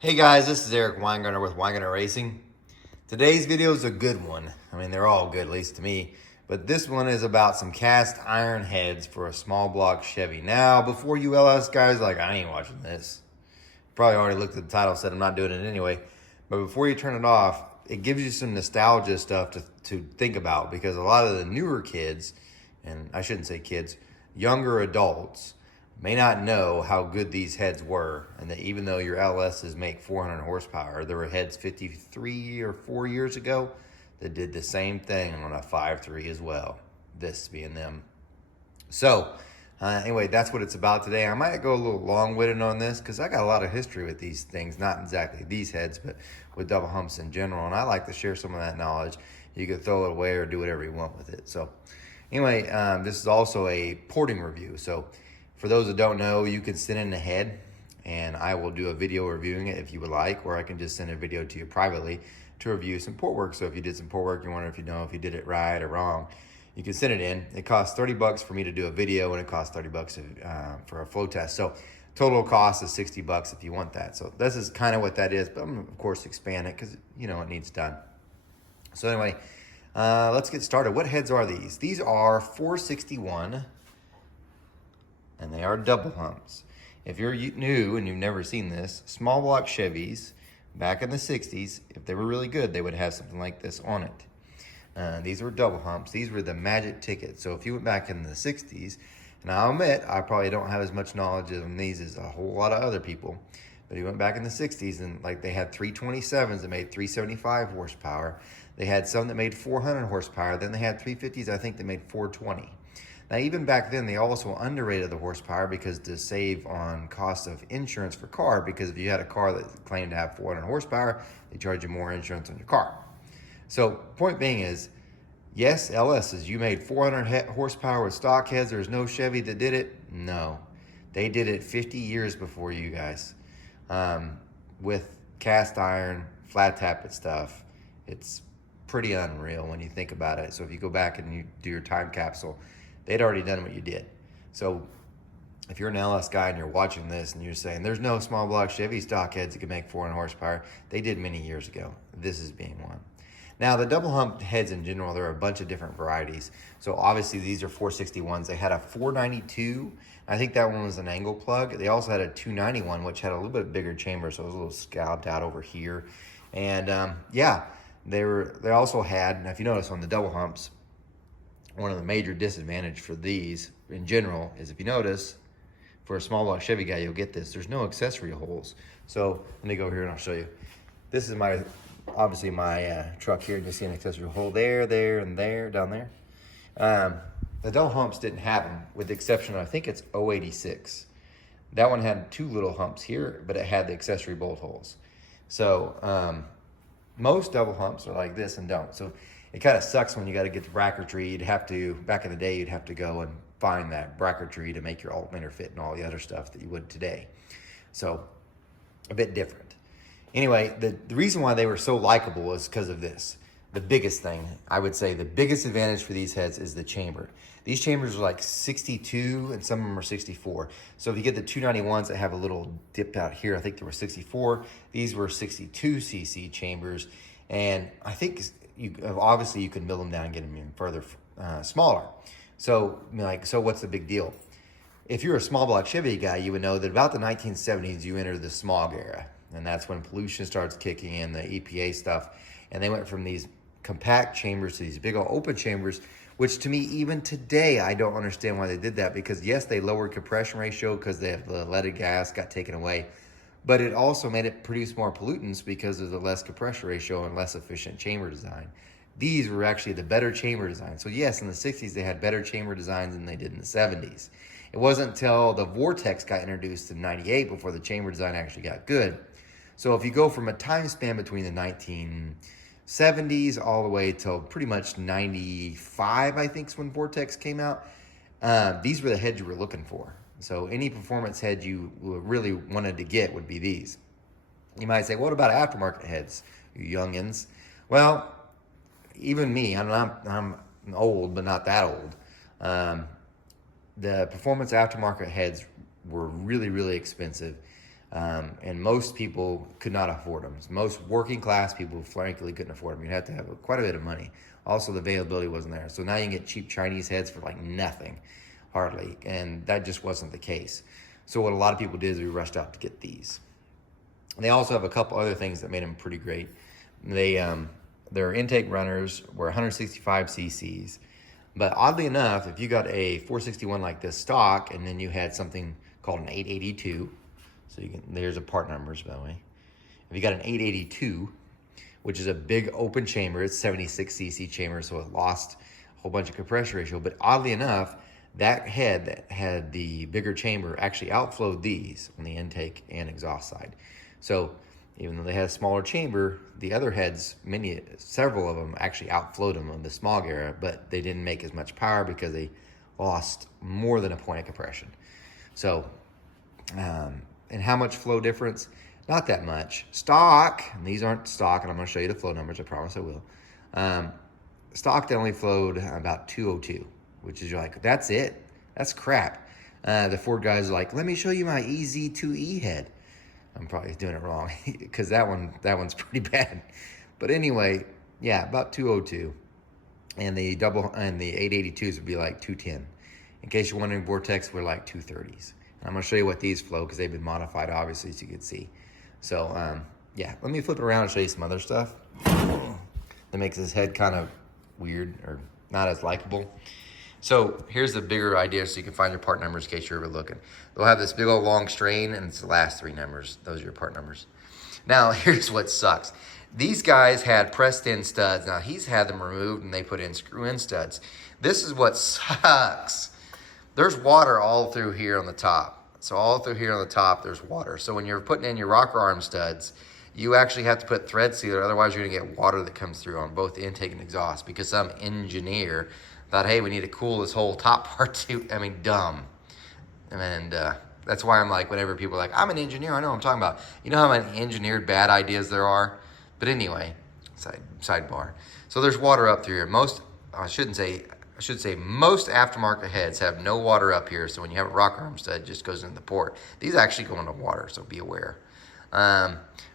Hey guys, this is Eric Weingartner with Weingartner Racing. Today's video is a good one. I mean, they're all good, at least to me. But this one is about some cast iron heads for a small block Chevy. Now, before you LS guys like, I ain't watching this. Probably already looked at the title, said I'm not doing it anyway. But before you turn it off, it gives you some nostalgia stuff to think about, because a lot of the newer kids, and I shouldn't say kids, younger adults, may not know how good these heads were, and that even though your LSs make 400 horsepower, there were heads 53 or 4 years ago that did the same thing on a 5.3 as well, this being them. So anyway, that's what it's about today. I might go a little long-winded on this because I got a lot of history with these things, not exactly these heads, but with double humps in general, and I like to share some of that knowledge. You could throw it away or do whatever you want with it. So anyway, this is also a porting review. So for those that don't know, you can send in a head and I will do a video reviewing it if you would like, or I can just send a video to you privately to review some port work. So if you did some port work, you wonder if you did it right or wrong, you can send it in. It costs 30 bucks for me to do a video, and it costs 30 bucks for a flow test. So total cost is 60 bucks if you want that. So this is kind of what that is, but I'm gonna, of course, expand it because it needs done. So anyway, let's get started. What heads are these? These are 461, and they are double humps. If you're new and you've never seen this, small block Chevys back in the 60s, if they were really good, they would have something like this on it. These were double humps. These were the magic ticket. So if you went back in the 60s, and I'll admit, I probably don't have as much knowledge on these as a whole lot of other people, but you went back in the 60s and like they had 327s that made 375 horsepower. They had some that made 400 horsepower. Then they had 350s, I think, that made 420. Now, even back then, they also underrated the horsepower because to save on cost of insurance for car, because if you had a car that claimed to have 400 horsepower, they charge you more insurance on your car. So point being is, yes, LSs, you made 400 horsepower with stock heads. There's no Chevy that did it. No, they did it 50 years before you guys with cast iron, flat tappet stuff. It's pretty unreal when you think about it. So if you go back and you do your time capsule, they'd already done what you did. So if you're an LS guy and you're watching this and you're saying there's no small block Chevy stock heads that can make 400 horsepower, they did many years ago. This is being one. Now, the double hump heads in general, there are a bunch of different varieties. So obviously these are 461s. They had a 492. I think that one was an angle plug. They also had a 291, which had a little bit bigger chamber, so it was a little scalloped out over here. And yeah, they also had, and if you notice on the double humps, one of the major disadvantages for these in general is, if you notice, for a small block Chevy guy, you'll get this. There's no accessory holes. So let me go here and I'll show you. This is obviously my truck here. You see an accessory hole there, and there, down there. The double humps didn't have them, with the exception of, I think it's 086. That one had two little humps here, but it had the accessory bolt holes. So most double humps are like this and don't. So it kind of sucks when you got to get the bracketry. You'd have to, back in the day, you'd have to go and find that bracketry to make your alternator fit and all the other stuff that you would today. So a bit different. Anyway, the reason why they were so likable is because of this. The biggest thing, I would say, the biggest advantage for these heads is the chamber. These chambers are like 62 and some of them are 64. So if you get the 291s that have a little dip out here, I think they were 64. These were 62 cc chambers. And I think obviously you could mill them down and get them even further smaller. So what's the big deal? If you're a small block Chevy guy, you would know that about the 1970s, you enter the smog era. And that's when pollution starts kicking in, the EPA stuff. And they went from these compact chambers to these big old open chambers, which to me, even today, I don't understand why they did that. Because yes, they lowered compression ratio because the leaded gas got taken away. But it also made it produce more pollutants because of the less compression ratio and less efficient chamber design. These were actually the better chamber design. So yes, in the 60s, they had better chamber designs than they did in the 70s. It wasn't until the vortecs got introduced in 98 before the chamber design actually got good. So if you go from a time span between the 1970s all the way till pretty much 95, I think is when vortex came out, these were the heads you were looking for. So any performance head you really wanted to get would be these. You might say, what about aftermarket heads, you youngins? Well, even me, I'm old, but not that old. The performance aftermarket heads were really, really expensive. And most people could not afford them. Most working class people, frankly, couldn't afford them. You'd have to have quite a bit of money. Also, the availability wasn't there. So now you can get cheap Chinese heads for like nothing, hardly. And that just wasn't the case. So what a lot of people did is we rushed out to get these. They also have a couple other things that made them pretty great. Their intake runners were 165 cc's. But oddly enough, if you got a 461 like this stock, and then you had something called an 882, so there's a part numbers, by the way. If you got an 882, which is a big open chamber, it's 76 cc chamber, so it lost a whole bunch of compression ratio. But oddly enough, that head that had the bigger chamber actually outflowed these on the intake and exhaust side. So even though they had a smaller chamber, the other heads, several of them actually outflowed them on the smog era, but they didn't make as much power because they lost more than a point of compression. So, and how much flow difference? Not that much. Stock, and these aren't stock, and I'm gonna show you the flow numbers, I promise I will. Stock, they only flowed about 202, which is like, that's it, that's crap. The Ford guys are like, let me show you my EZ2E head. I'm probably doing it wrong because that one's pretty bad. But anyway, yeah, about 202. And the 882s would be like 210. In case you're wondering, Vortex were like 230s. I'm gonna show you what these flow because they've been modified, obviously, as you can see. So yeah, let me flip it around and show you some other stuff that makes his head kind of weird or not as likable. So here's the bigger idea so you can find your part numbers in case you're ever looking. They'll have this big old long strain, and it's the last three numbers. Those are your part numbers. Now, here's what sucks. These guys had pressed in studs. Now, he's had them removed, and they put in screw-in studs. This is what sucks. There's water all through here on the top. So all through here on the top, there's water. So when you're putting in your rocker arm studs, you actually have to put thread sealer. Otherwise, you're going to get water that comes through on both the intake and exhaust because some engineer thought, hey, we need to cool this whole top part too. I mean, dumb. And that's why I'm like, whenever people are like, I'm an engineer, I know what I'm talking about. You know how many engineered bad ideas there are? But anyway, sidebar. So there's water up through here. I should say most aftermarket heads have no water up here. So when you have a rocker arm stud, it just goes into the port. These actually go into water, so be aware.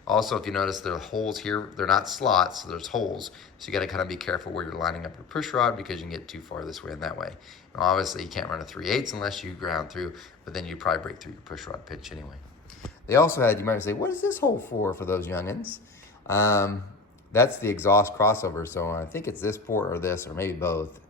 Also, if you notice the holes here, they're not slots, so there's holes. So you got to kind of be careful where you're lining up your push rod because you can get too far this way and that way. Now, obviously, you can't run a 3/8 unless you ground through, but then you probably break through your push rod pinch anyway. They also had, you might say, what is this hole for those youngins? That's the exhaust crossover. So I think it's this port or this, or maybe both.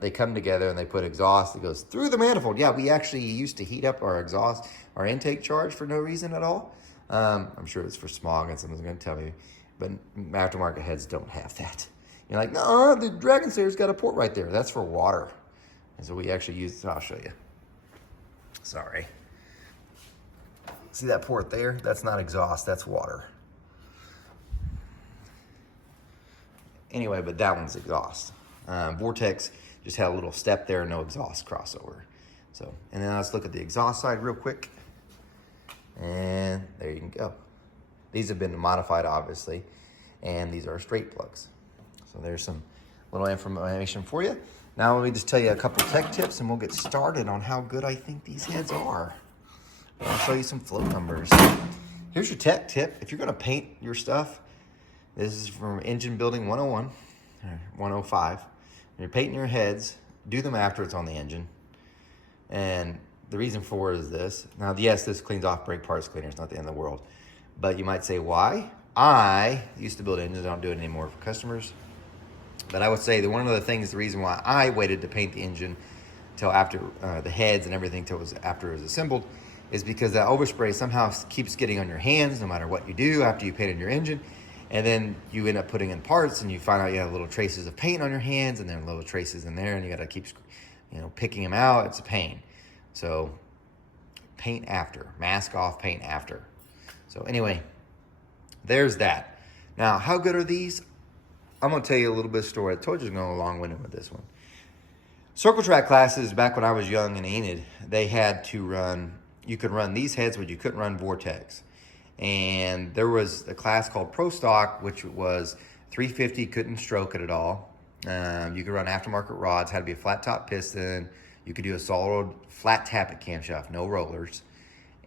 They come together and they put exhaust that goes through the manifold. Yeah, we actually used to heat up our exhaust, our intake charge for no reason at all. I'm sure it's for smog and someone's going to tell me, but aftermarket heads don't have that. You're like, no, the Dragon Slayer's got a port right there. That's for water. And so we actually use, I'll show you. Sorry. See that port there? That's not exhaust, that's water. Anyway, but that one's exhaust. Vortex just had a little step there, no exhaust crossover. So, and then let's look at the exhaust side real quick. And there you can go. These have been modified, obviously, and these are straight plugs. So there's some little information for you. Now let me just tell you a couple tech tips and we'll get started on how good I think these heads are. I'll show you some flow numbers. Here's your tech tip. If you're gonna paint your stuff, this is from Engine Building 101, or 105. When you're painting your heads, do them after it's on the engine. And the reason for it is this. Now, yes, this cleans off brake parts cleaner. It's not the end of the world. But you might say, why? I used to build engines. I don't do it anymore for customers. But I would say that one of the things, the reason why I waited to paint the engine till after the heads and everything till after it was assembled is because that overspray somehow keeps getting on your hands no matter what you do after you painted your engine. And then you end up putting in parts and you find out you have little traces of paint on your hands and then little traces in there and you got to keep, picking them out. It's a pain. So paint after, mask off, paint after. So anyway, there's that. Now, how good are these? I'm gonna tell you a little bit of story. I told you I was going long-winded with this one. Circle track classes, back when I was young in Enid, they had to run, you could run these heads, but you couldn't run Vortex. And there was a class called Pro Stock, which was 350, couldn't stroke it at all. You could run aftermarket rods, had to be a flat top piston. You could do a solid flat tappet camshaft, no rollers.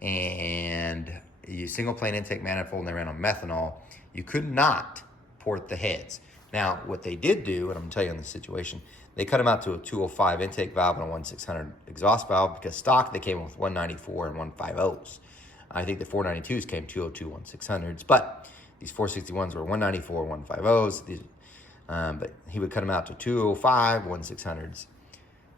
and you single plane intake manifold, and they ran on methanol, you could not port the heads. Now, what they did do, and I'm gonna tell you in this situation, they cut them out to a 205 intake valve and a 1600 exhaust valve, because stock they came with 194 and 150s. I think the 492s came 202 1600s, but these 461s were 194, 150s. But he would cut them out to 205 1600s.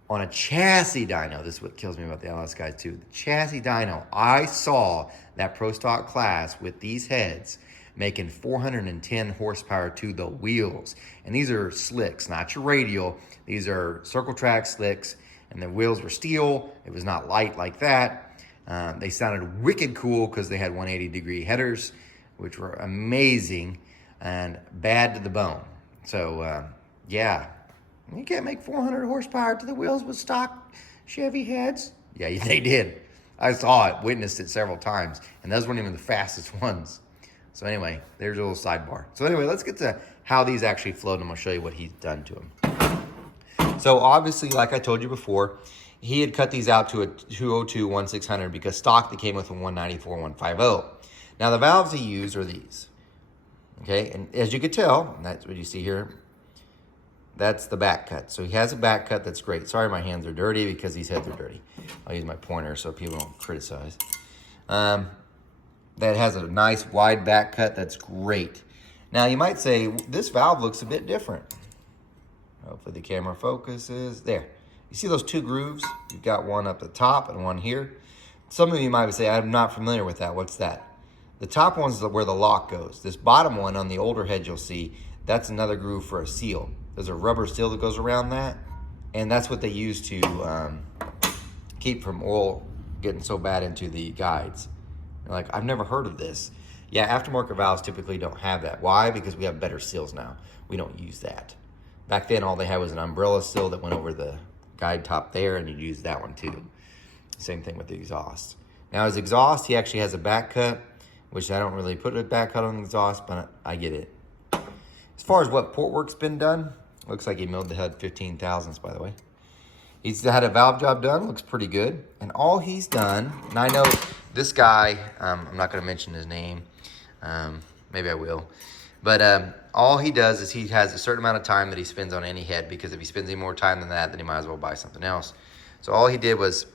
On a chassis dyno, this is what kills me about the LS guys too. The chassis dyno, I saw that Pro Stock class with these heads making 410 horsepower to the wheels. And these are slicks, not your radial. These are circle track slicks, and the wheels were steel. It was not light like that. They sounded wicked cool because they had 180-degree headers, which were amazing and bad to the bone. So, yeah. You can't make 400 horsepower to the wheels with stock Chevy heads. Yeah, they did. I saw it, witnessed it several times, and those weren't even the fastest ones. So anyway, there's a little sidebar. So anyway, let's get to how these actually flowed, and I'm gonna show you what he's done to them. So obviously, like I told you before, he had cut these out to a 202 1600 because stock they came with a 194 150. Now the valves he used are these. Okay, and as you could tell, and that's what you see here, that's the back cut. So he has a back cut that's great. Sorry my hands are dirty because these heads are dirty. I'll use my pointer so people don't criticize. That has a nice wide back cut that's great. Now you might say, this valve looks a bit different. Hopefully the camera focuses. There. You see those two grooves? You've got one up the top and one here. Some of you might say, I'm not familiar with that. What's that? The top one's where the lock goes. This bottom one on the older head you'll see, that's another groove for a seal. There's a rubber seal that goes around that, and that's what they use to keep from oil getting so bad into the guides. You're like, I've never heard of this. Yeah, aftermarket valves typically don't have that. Why? Because we have better seals now. We don't use that. Back then, all they had was an umbrella seal that went over the guide top there, and you'd use that one too. Same thing with the exhaust. Now his exhaust, he actually has a back cut, which I don't really put a back cut on the exhaust, but I get it. As far as what port work's been done, looks like he milled the head 15 thousandths, by the way. He's had a valve job done, looks pretty good. And all he's done, and I know this guy, I'm not gonna mention his name, maybe I will, but all he does is he has a certain amount of time that he spends on any head, because if he spends any more time than that, then he might as well buy something else. So all he did was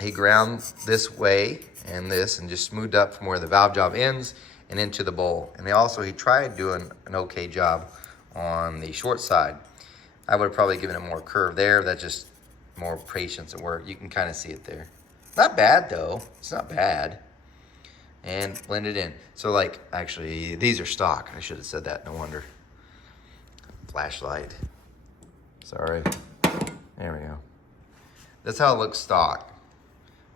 he ground this way and this and just smoothed up from where the valve job ends and into the bowl. And he tried doing an okay job on the short side. I would have probably given it more curve there. That's just more patience at work. You can kind of see it there. Not bad though. It's not bad. And blend it in. So like, actually, these are stock. I should have said that, no wonder. Flashlight. Sorry. There we go. That's how it looks stock.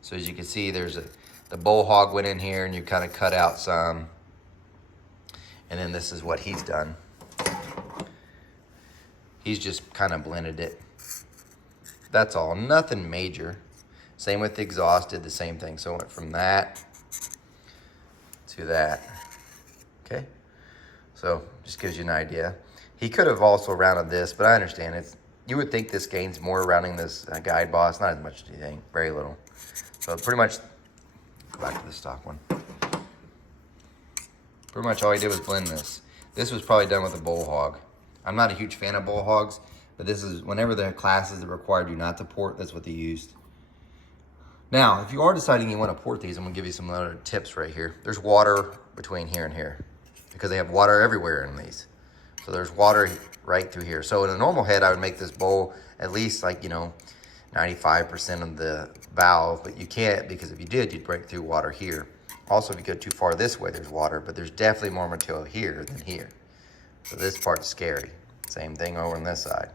So as you can see, the bowl hog went in here and you kind of cut out some. And then this is what he's done. He's just kind of blended it. That's all, nothing major. Same with the exhaust, did the same thing. So it went from that to that, okay? So just gives you an idea. He could have also rounded this, but I understand it. You would think this gains more rounding this guide boss, not as much as you think, very little. So pretty much, go back to the stock one. Pretty much all he did was blend this. This was probably done with a bowl hog. I'm not a huge fan of bowl hogs, but this is, whenever the classes that required you not to port, that's what they used. Now, if you are deciding you want to port these, I'm gonna give you some other tips right here. There's water between here and here because they have water everywhere in these. So there's water right through here. So in a normal head, I would make this bowl at least like, 95% of the valve, but you can't, because if you did, you'd break through water here. Also, if you go too far this way, there's water, but there's definitely more material here than here. So this part's scary. Same thing over on this side.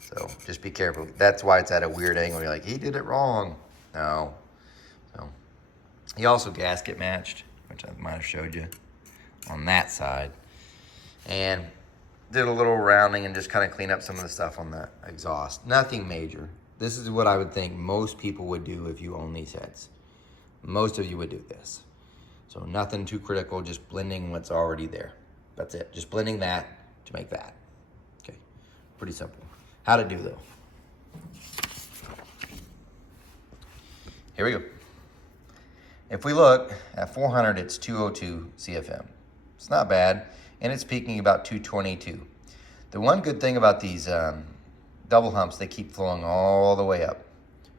So just be careful. That's why it's at a weird angle. You're like, he did it wrong. No. So he also gasket matched, which I might have showed you on that side. And did a little rounding and just kind of clean up some of the stuff on the exhaust. Nothing major. This is what I would think most people would do if you own these heads. Most of you would do this. So nothing too critical, just blending what's already there. That's it, just blending that to make that. Okay, pretty simple. How to do though. Here we go. If we look at 400, it's 202 CFM. It's not bad, and it's peaking about 222. The one good thing about these double humps, they keep flowing all the way up,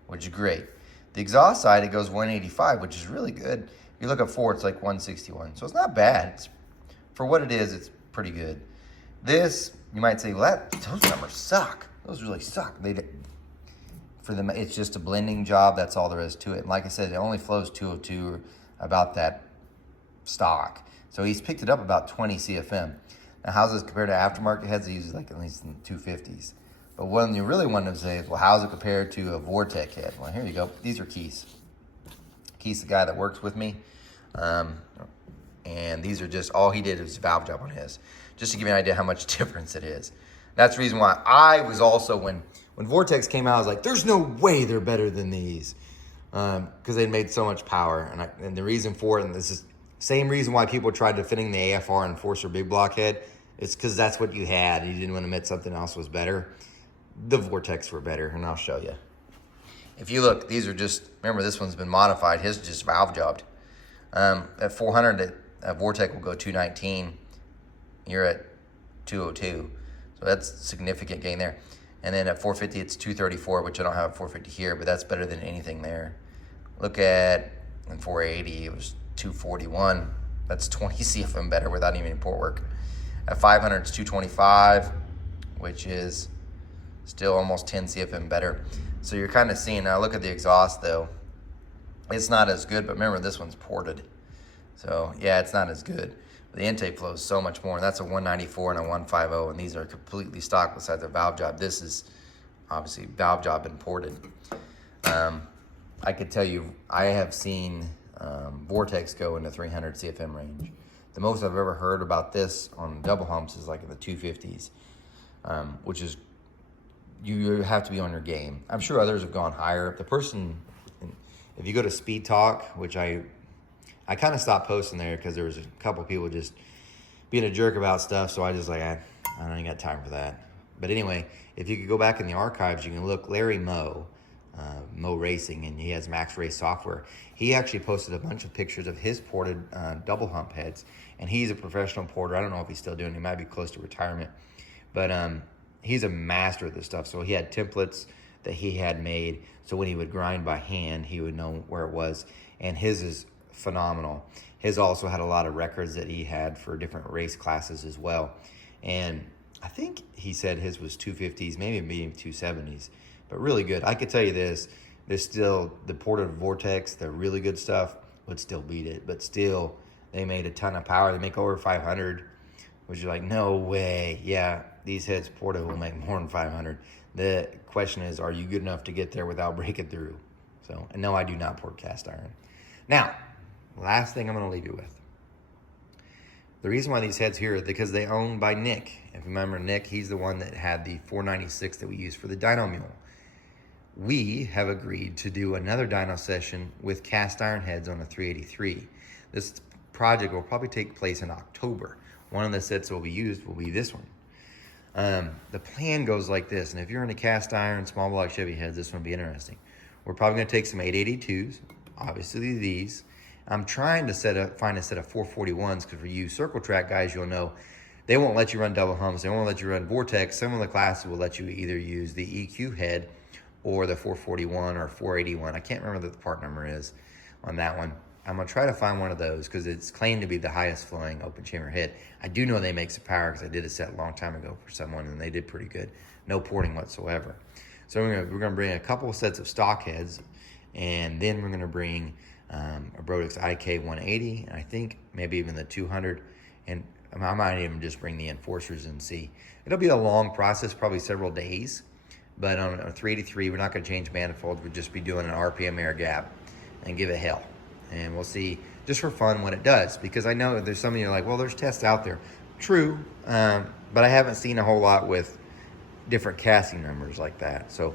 which is great. The exhaust side, it goes 185, which is really good. If you look at 4, it's like 161. So it's not bad. For what it is, it's pretty good. This, you might say, well, those numbers suck. Those really suck. For them, it's just a blending job. That's all there is to it. And like I said, it only flows 202 or about that stock. So he's picked it up about 20 CFM. Now, how's this compared to aftermarket heads? He uses like at least in the 250s. But what you really want to say is, well, how's it compared to a vortex head? Well, here you go. These are Keith's. Keith's the guy that works with me. And these are just, all he did was valve job on his. Just to give you an idea how much difference it is. That's the reason why I was also, when Vortex came out, I was like, there's no way they're better than these. Because they made so much power. And the reason for it, and this is the same reason why people tried defending the AFR Enforcer big block head, it's because that's what you had. You didn't want to admit something else was better. The Vortex were better, and I'll show you. If you look, these are just, remember this one's been modified. His is just valve jobbed. At 400, Vortex will go 219. You're at 202. So that's significant gain there. And then at 450, it's 234, which I don't have a 450 here, but that's better than anything there. Look at 480, it was 241. That's 20 CFM better without even port work. At 500, it's 225, which is still almost 10 CFM better. So you're kind of seeing, now look at the exhaust though. It's not as good, but remember this one's ported. So yeah, it's not as good. The intake flows so much more, and that's a 194 and a 150, and these are completely stock besides a valve job. This is obviously valve job and ported. I could tell you, I have seen Vortex go in the 300 CFM range. The most I've ever heard about this on double humps is like in the 250s, which is, you have to be on your game. I'm sure others have gone higher. The person, if you go to Speed Talk, which I kind of stopped posting there because there was a couple people just being a jerk about stuff. So I just like, I don't even got time for that. But anyway, if you could go back in the archives, you can look Larry Moe Racing, and he has Max Race software. He actually posted a bunch of pictures of his ported double hump heads, and he's a professional porter. I don't know if he's still doing it. He might be close to retirement, but he's a master of this stuff. So he had templates that he had made, so when he would grind by hand, he would know where it was, and his is phenomenal. His also had a lot of records that he had for different race classes as well. And I think he said his was 250s, maybe 270s, but really good. I could tell you this, there's still the ported Vortex, the really good stuff would still beat it, but still they made a ton of power. They make over 500, which you're like, no way. Yeah, these heads ported will make more than 500. The question is, are you good enough to get there without breaking through? So, and no, I do not port cast iron. Now, last thing I'm going to leave you with. The reason why these heads here is because they owned by Nick. If you remember Nick, he's the one that had the 496 that we used for the dyno mule. We have agreed to do another dyno session with cast iron heads on the 383. This project will probably take place in October. One of the sets that will be used will be this one. The plan goes like this, and if you're into cast iron, small block Chevy heads, this one will be interesting. We're probably going to take some 882s, obviously these. I'm trying to find a set of 441s, because for you circle track guys, you'll know they won't let you run double humps. They won't let you run Vortex. Some of the classes will let you either use the EQ head or the 441 or 481. I can't remember what the part number is on that one. I'm going to try to find one of those because it's claimed to be the highest flowing open chamber head. I do know they make some power because I did a set a long time ago for someone and they did pretty good. No porting whatsoever. So we're going to bring a couple of sets of stock heads, and then we're going to bring a Brodix IK 180, and I think maybe even the 200, and I might even just bring the Enforcers and see. It'll be a long process, probably several days, but on a 383, we're not going to change manifolds. We'll just be doing an RPM air gap and give it hell. And we'll see, just for fun, what it does, because I know there's some of you like, well, there's tests out there. True, but I haven't seen a whole lot with different casting numbers like that. So,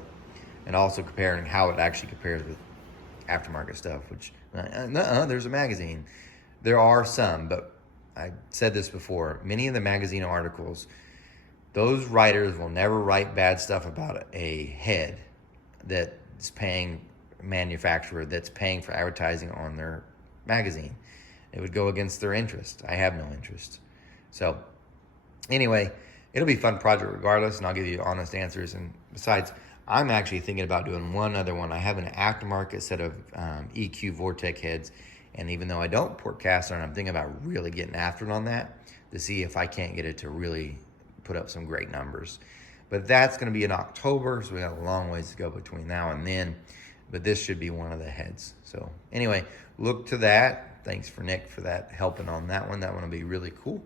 and also comparing how it actually compares with aftermarket stuff, which, there's a magazine. There are some, but I said this before, many of the magazine articles, those writers will never write bad stuff about a head that's paying manufacturer, that's paying for advertising on their magazine. It would go against their interest. I have no interest. So anyway, it'll be a fun project regardless, and I'll give you honest answers. And besides, I'm actually thinking about doing one other one. I have an aftermarket set of EQ Vortex heads, and even though I don't port cast iron, I'm thinking about really getting after it on that to see if I can't get it to really put up some great numbers. But that's going to be in October, so we have a long ways to go between now and then. But this should be one of the heads. So anyway, look to that. Thanks for Nick for that, helping on that one. That one will be really cool.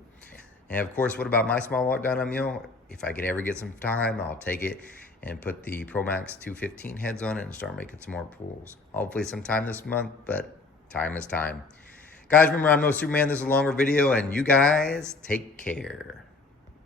And of course, what about my small block dyno mule? If I could ever get some time, I'll take it and put the Pro Max 215 heads on it and start making some more pools. Hopefully sometime this month, but time is time. Guys, remember, I'm no Superman. This is a longer video, and you guys take care.